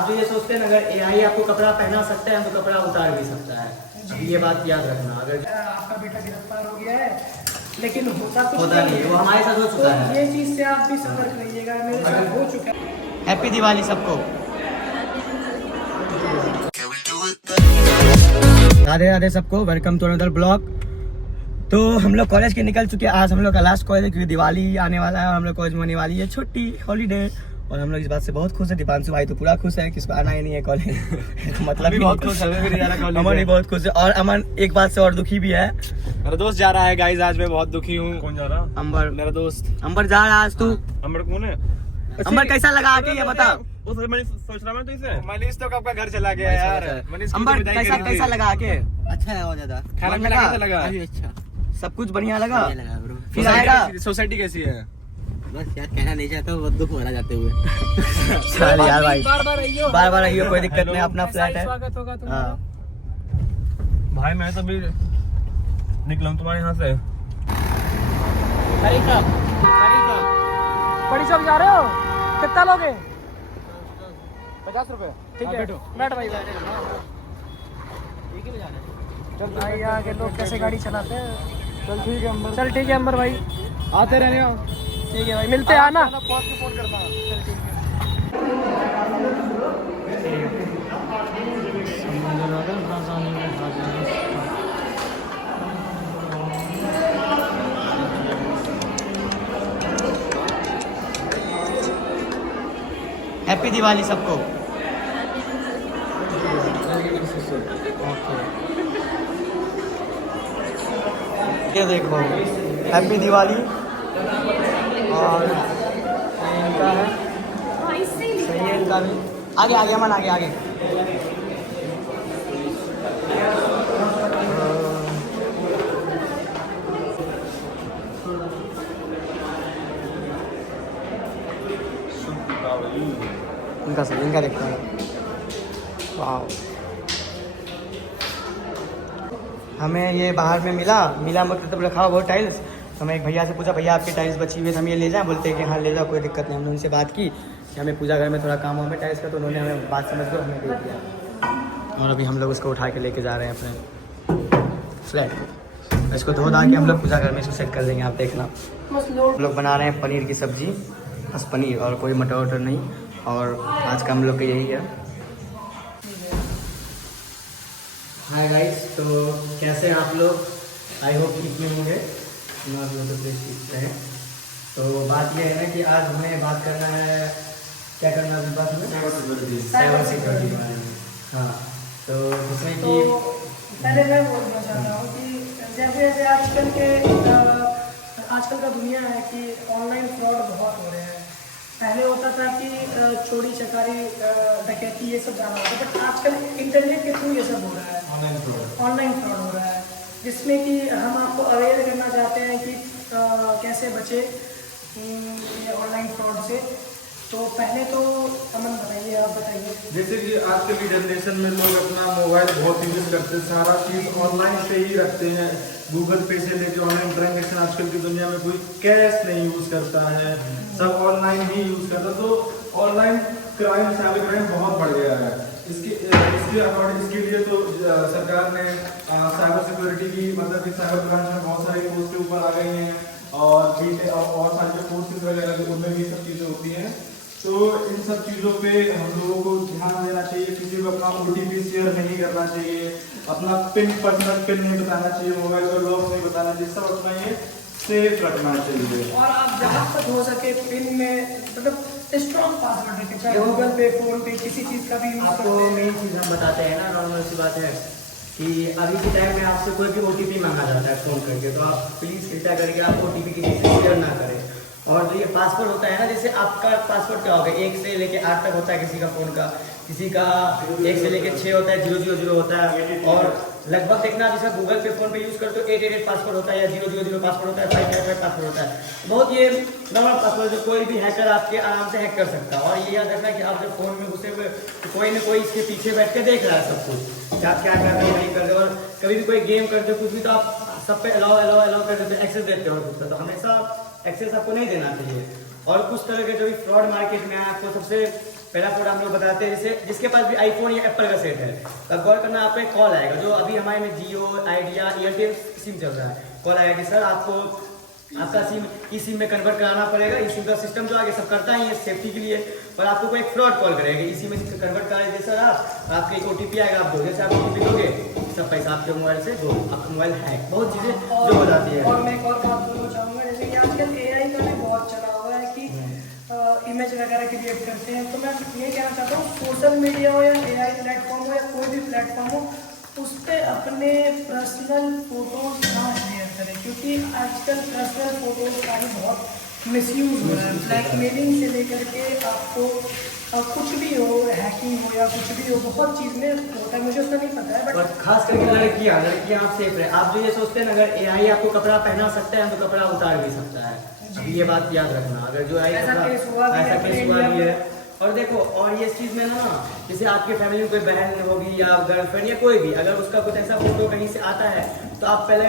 आप तो ये सोचते हैं अगर AI आपको कपड़ा पहना सकता है तो कपड़ा उतार भी सकता है। ये बात याद रखना। अगर आपका बेटा गिरफ्तार हो गया है लेकिन होता कुछ होता नहीं, वो हमारे साथ हो चुका है। ये चीज से आप भी सतर्क रहिएगा, मेरे साथ हो चुका है। हैप्पी दिवाली सबको। राधे राधे सबको, वेलकम टू अनदर ब्लॉग। तो हम लोग कॉलेज के निकल चुके हैं। आज हम लोग का लास्ट कॉलेज है क्योंकि दिवाली आने वाला है और हम लोग कॉलेज में होने वाली है छुट्टी, हॉलीडे। और हम लोग इस बात से बहुत खुश है। दीपांशु भाई तो पूरा खुश है, किसको आना ही नहीं है कॉलेज। मतलब बहुत खुश है, अमन भी बहुत खुश है। और अमन एक बात से और दुखी भी है, मेरा दोस्त जा रहा है गाइस। आज मैं बहुत दुखी हूँ। कौन जा रहा? अंबर। मेरा दोस्त अंबर जा रहा है आज तू। अंबर कौन है? अंबर कैसा लगा आके ये बता। वो मनीष सोच रहा मैं तो इसे मनीष तो कब का घर चला गया यार। मनीष अंबर कैसा लगा आके? अच्छा है, और ज्यादा खाना पीना कैसा लगा? अच्छा सब कुछ बढ़िया लगा। ब्रो। फिर आएगा। सोसाइटी कैसी है? बस यार कहना नहीं चाहता हूँ, बहुत दुख मारा जाते हुए। चल यार भाई, बार बार आइयो, कोई दिक्कत नहीं, अपना फ्लैट है। स्वागत होगा तुम्हारा। हाँ। भाई मैं तो अभी निकला हूँ तुम्हारे यहाँ से। बड़ी चौक जा रहे हो? कितना लोगे? 50 रुपए। ठीक है, बैठ भाई बैठ। चल भाई, आगे लोग कैसे गाड़ी चलाते हैं। चल ठीक है अंबर। चल ठीक है अंबर भाई, आते रहने हो। ठीक है भाई, मिलते हैं आना। फोन करना। हैप्पी दिवाली सबको। ये देखो, हैप्पी दिवाली। और इनका है, सही है इनका भी। आगे आगे अमन, आगे आगे। इनका सही, इनका देखते हैं। वाह, हमें ये बाहर में मिला मतलब रखा हुआ टाइल्स। तो मैं एक भैया से पूछा, भैया आपकी टाइल्स बची हुई है, हम ये ले जाएं? बोलते हैं कि हाँ ले जाओ, कोई दिक्कत नहीं। हमने उनसे बात की कि हमें पूजा घर में थोड़ा काम हमें टाइल्स का, तो उन्होंने हमें बात समझ कर हमें दे दिया। और अभी हम लोग उसको उठा के लेके जा रहे हैं अपने फ्लैट में। इसको धो धा के हम लोग पूजा घर में इसको सेट कर देंगे। आप देखना, हम लोग बना रहे हैं पनीर की सब्जी, बस पनीर और कोई मटर वटर नहीं। और आज का हम लोग का यही है। हाय गाइस, तो कैसे हैं आप लोग? आई होप ठीक में होंगे। आप लोग तो ठीक हैं। तो बात यह है ना कि आज हमें बात करना है, क्या करना है बात में? साइबर सिक्योरिटी के बारे में। हाँ, तो जिसमें कि पहले मैं बोलना चाहता हूँ कि जैसे जैसे आजकल का दुनिया है कि ऑनलाइन फ्रॉड बहुत हो रहे हैं। पहले होता था कि चोरी चकारी डकैती ये सब ज़्यादा होता है, बट आजकल इंटरनेट के थ्रू ये सब हो रहा है। ऑनलाइन फ्रॉड हो रहा है, जिसमें कि हम आपको अवेयर करना चाहते हैं कि कैसे बचे ये ऑनलाइन फ्रॉड से। तो पहले तो अमन बताइए, आप बताइए। जैसे कि आजकल की जनरेशन में लोग अपना मोबाइल बहुत यूज करते हैं, सारा चीज़ ऑनलाइन से ही रखते हैं। गूगल पे से लेके ऑनलाइन ट्रांजेक्शन, आजकल की दुनिया में कोई कैश नहीं यूज़ करता है, सब ऑनलाइन ही यूज़ करता है। तो ऑनलाइन क्राइम, साइबर क्राइम बहुत बढ़ गया है। इसके अकॉर्डिंग इसके लिए तो सरकार ने साइबर सिक्योरिटी की, मतलब कि साइबर क्राइम में बहुत सारे कोर्स के ऊपर आ गई हैं। और सारे जो कोर्सेज वगैरह उनमें भी सब चीज़ें होती हैं। तो इन सब चीज़ों पे हम लोगों को ध्यान देना चाहिए। किसी को अपना OTP शेयर नहीं करना चाहिए, अपना पर्सनल पिन नहीं बताना चाहिए, मोबाइल का लॉक नहीं बताना चाहिए, सब अपना ये सेफ रखना चाहिए। और आप जहाँ तक हो सके पिन में मतलब स्ट्रॉन्ग पासवर्ड रखें, चाहे गूगल पे, फोन पे, किसी चीज़ का भी यूज आपको मेन चीज़ हम बताते हैं ना, नॉर्मल सी बात है कि अभी के टाइम में आपसे कोई भी OTP मांगा जाता है फ़ोन करके, तो आप प्लीज़ कृपया करके आप OTP किसी से शेयर ना करें। और जो ये पासवर्ड होता है ना, जैसे आपका पासवर्ड क्या होगा, 1 से लेके 8 तक होता है किसी का फ़ोन का, किसी का 1 से लेके 6 होता है, 000 होता है। और लगभग देखना, जैसे गूगल पे, फोन पे यूज़ करते हो 888 पासवर्ड होता है, या 000 पासवर्ड होता है, 555 पासवर्ड होता है। बहुत ये नॉर्मल पासवर्ड जो कोई भी हैकर आपके आराम से हैक कर सकता है। और ये याद रखना कि आप जब फ़ोन में घुसे हुए तो कोई ना कोई इसके पीछे बैठ के देख रहा है सब कुछ, कि आप क्या कर रहे हो, नहीं कर रहे हो। और कभी भी कोई गेम करते हो कुछ भी, तो आप सब पे अलाउ कर देते हो, एक्सेस देते हो खुद का। तो हमेशा एक्सेस आपको नहीं देना चाहिए। और कुछ तरह के जो भी फ्रॉड मार्केट में है, आपको सबसे पहला फ्रॉड हम लोग बताते हैं, जैसे जिसके पास भी आईफोन या एप्पल का सेट है, तब गौर करना, आपको एक कॉल आएगा, जो अभी हमारे में जियो, आइडिया, एयरटेल सिम चल रहा है। कॉल आएगा कि सर आपको आपका सिम ई सिम में कन्वर्ट कराना पड़ेगा। ई सिम का सिस्टम जो आगे सब करता ही है सेफ्टी के लिए, पर आपको कोई एक फ्रॉड कॉल करेगा, ई सिम में कन्वर्ट करा दे सर आपके एक OTP आएगा, आप दो, जैसे आप OTP दोगे सब पैसा आपके मोबाइल से दो, आपका मोबाइल हैक, बहुत चीज़ें जो हो जाती है। और मैं एक और बात बोलना चाहूँगा, जैसे कि आजकल AI का भी बहुत चला हुआ है कि इमेज वगैरह क्रिएट करते हैं, तो मैं ये कहना चाहता हूँ सोशल मीडिया हो या AI प्लेटफॉर्म हो या कोई भी प्लेटफॉर्म हो, उस पर अपने पर्सनल फोटोज ना शेयर करें, क्योंकि आजकल पर्सनल फोटोज का ही बहुत मिसयूज हो रहा है। ब्लैकमेलिंग से लेकर के आपको कुछ भी हो, हैकिंग हो या कुछ भी हो, बहुत चीज़ में होता है, मुझे उसका नहीं पता है, और बट खास करके लड़कियां आप सेफ रहे। आप जो ये सोचते हैं ना, अगर AI आपको कपड़ा पहना सकता है तो कपड़ा उतार भी सकता है, अभी ये बात याद रखना। अगर जो AI ऐसा केस हुआ भी है ऐसा अपने केस हुआ इंडिया भी में। है। और देखो, और ये इस चीज़ में ना, जैसे आपके फैमिली में कोई बहन होगी या गर्लफ्रेंड या कोई भी, अगर उसका कुछ ऐसा फोटो कहीं से आता है तो आप पहले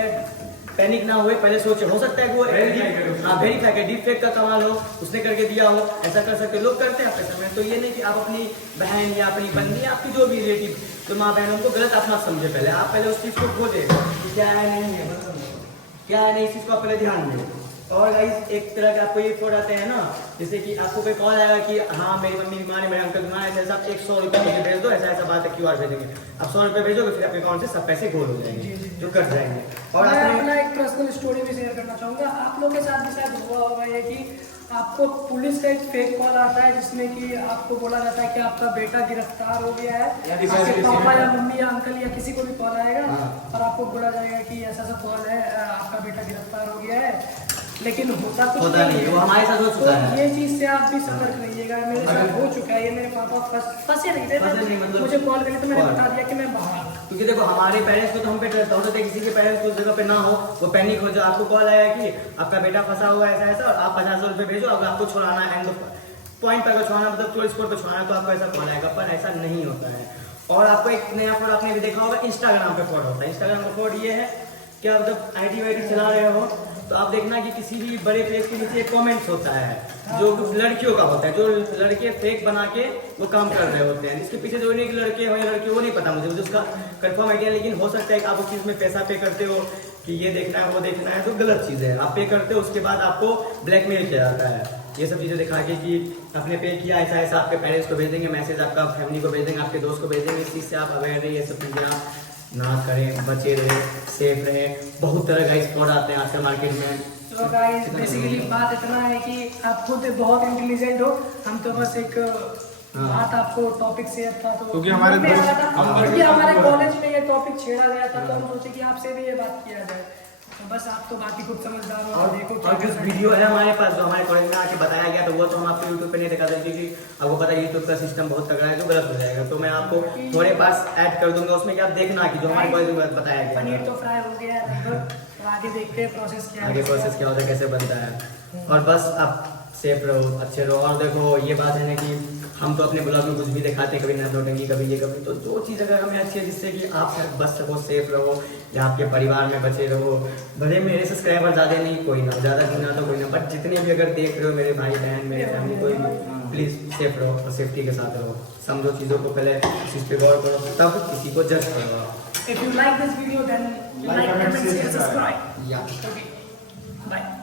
पैनिक ना हुए, पहले सोचे, हो सकता है कि वो वेरीफाई कर डीप फेक का कमाल हो, उसने करके दिया हो, ऐसा कर सकते, लोग करते हैं आपके समय। तो ये नहीं कि आप अपनी बहन या अपनी बंदी, आपकी जो भी रिलेटिव जो माँ बहन, उनको गलत आप मत समझे, पहले आप पहले उस चीज़ को खोजें कि क्या है नहीं है, क्या है नहीं, इस चीज़ को आप पहले ध्यान दें। और गाइस एक तरह का आपको ये फोन आते हैं ना, जैसे कि आपको कोई कॉल आएगा कि हाँ मेरी मम्मी बीमार है, मेरे अंकल बीमार है, ऐसा आप 100 रुपये मुझे भेज दो, ऐसा ऐसा बात है, QR भेजेंगे, आप 100 रुपये भेजोगे, फिर आपके अकाउंट से सब पैसे गोल हो जाएंगे, जो कट जाएंगे। और मैं आपने अपना एक पर्सनल स्टोरी भी शेयर करना चाहूँगा। आप लोगों के साथ भी शायद हुआ होगा ये कि आपको पुलिस का एक फेक कॉल आता है, जिसमें कि आपको बोला जाता है कि आपका बेटा गिरफ्तार हो गया है, आपके पापा या मम्मी या अंकल या किसी को भी कॉल आएगा और आपको बोला जाएगा कि ऐसा ऐसा कॉल है, आपका बेटा गिरफ्तार हो गया है, लेकिन होता कुछ होता नहीं है, वो हमारे साथ हो चुका है। तो ये चीज़ से आप भी सतर्क रहिएगा। मेरे साथ हो चुका है ये, मेरे पापा फंसे नहीं थे, मतलब मुझे कॉल करी तो मैंने बता दिया कि मैं बाहर हूँ। क्योंकि देखो, हमारे पेरेंट्स को तो हम पे ट्रस्ट होता है, किसी के पेरेंट्स को उस जगह पे ना हो, वो पैनिक हो जाए, आपको कॉल आया कि आपका बेटा फंसा हुआ है ऐसा ऐसा, आप 50 रुपये भेजो, अगर आपको छुड़ाना है, एंड पॉइंट पर छुड़ाना, मतलब टूरिस्ट स्पॉट पर छुड़ाना, तो आपको ऐसा कॉल आएगा, पर ऐसा नहीं होता है। और आपको एक नया फ्रॉड आपने भी देखा होगा, इंस्टाग्राम पे फ्रॉड होता है। इंस्टाग्राम का फ्रॉड ये है कि आप जब ID वाईडी चला रहे हो, तो आप देखना कि किसी भी बड़े पेज के नीचे एक कमेंट्स होता है, जो लड़कियों का होता है, जो लड़के फेक बना के वो काम कर रहे होते हैं, इसके पीछे जो एक लड़के हो या लड़की, वो नहीं पता मुझे उसका कंफर्म आइडिया, लेकिन हो सकता है कि आप उस चीज़ में पैसा पे करते हो कि ये देखना है वो देखना है, तो गलत चीज़ है। आप पे करते हो, उसके बाद आपको ब्लैकमेल किया जाता है, ये सब चीज़ें दिखा के कि आपने पे किया, ऐसा ऐसा आपके पेरेंट्स को भेज देंगे मैसेज, आपका फैमिली को भेज देंगे, आपके दोस्त को भेज देंगे। इस चीज़ से आप अवेयर रहिए, ये सब चीज़ें आप ना करें, बचे रहे, सेफ रहे। बहुत तरह का फ्रॉड आते हैं आजकल मार्केट में। तो गाइस बेसिकली बात इतना है कि आप खुद बहुत इंटेलिजेंट हो, हम तो बस एक बात आपको टॉपिक शेयर था, तो क्योंकि हमारे क्योंकि हमारे कॉलेज में ये टॉपिक छेड़ा गया था, तो हम सोचे कि आपसे भी ये बात किया जाए। तो बस आप तो बाकी खुद समझदार हो, देखो और कुछ वीडियो है हमारे पास जो हमारे कॉलेज में आके बताया गया, तो वो तो हम आपको यूट्यूब पे नहीं दिखा सकते, क्योंकि आपको पता है यूट्यूब का सिस्टम बहुत तगड़ा है, जो गलत हो जाएगा। तो मैं आपको थोड़े पास ऐड कर दूंगा, उसमें क्या आप देखना कि जो हमारे कॉलेज में बताया गया पनीर है। तो फ्राई हो गया है लगभग, तो आगे देखते हैं प्रोसेस क्या है, आगे प्रोसेस क्या होता है, कैसे बनता है। और बस आप सेफ रहो, अच्छे रहो। और देखो ये बात है ना कि हम तो अपने ब्लॉग में कुछ भी दिखाते हैं, कभी नौटंकी, कभी ये कभी, तो जो चीज़ अगर हमें अच्छी है जिससे कि आप बच सको, सेफ रहो या आपके परिवार में बचे रहो। भले मेरे सब्सक्राइबर ज़्यादा नहीं, कोई ना ज़्यादा गिना तो कोई ना, बट जितने भी अगर देख रहे हो मेरे भाई बहन, मेरे फैमिली, कोई भी, प्लीज़ सेफ रहो और सेफ्टी के साथ रहो। समझो चीज़ों को, पहले इस चीज़ पे गौर करो, तब किसी को जज करो। If you like this video, then like, comment, share, subscribe. Yeah. Okay. Bye.